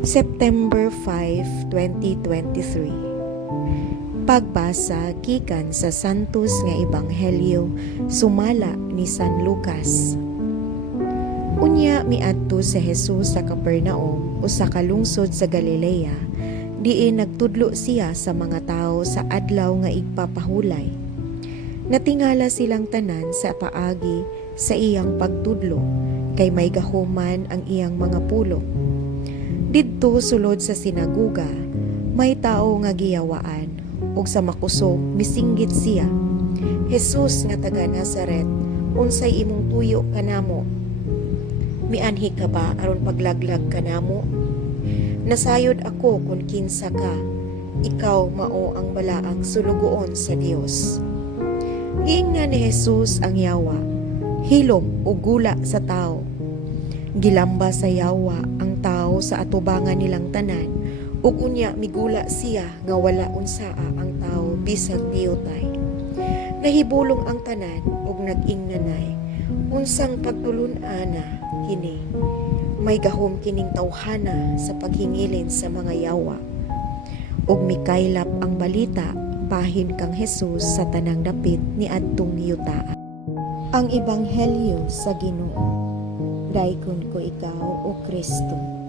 September 5, 2023. Pagbasa gikan sa Santos nga Ebanghelyo sumala ni San Lucas. Unya miadto si Jesus sa Capernaum o sa kalungsod sa Galilea, diin nagtudlo siya sa mga tao sa adlaw nga igpapahulay. Natingala silang tanan sa paagi sa iyang pagtudlo, kay may gahuman ang iyang mga pulo. Didto sulod sa sinaguga, may tao nga giyawaan, ug sa makusog misinggit siya. Jesus nga taga Nazaret, unsay imong tuyo kanamo? Mianhi ka ba aron paglaglag kanamo? Nasayod ako kung kinsa ka, ikaw mao ang balaang sulugoon sa Dios. Giingnan ni Jesus ang yawa, hilom o gula sa tao. Gilamba sa yawa ang tao sa atubangan nilang tanan, ug unya migula siya nga wala unsaa ang tao bisag tiyotay. Nahibulong ang tanan ug nag-ingnanay, unsang pagtulun-ana kini. May gahom kining tawhana sa paghingilin sa mga yawa. Ug mikaylap ang balita bahin kang Jesus sa tanang dapit ni adtong yutaa. Ang Ebanghelyo sa Ginoo. Daykon ko ikaw, O Kristo.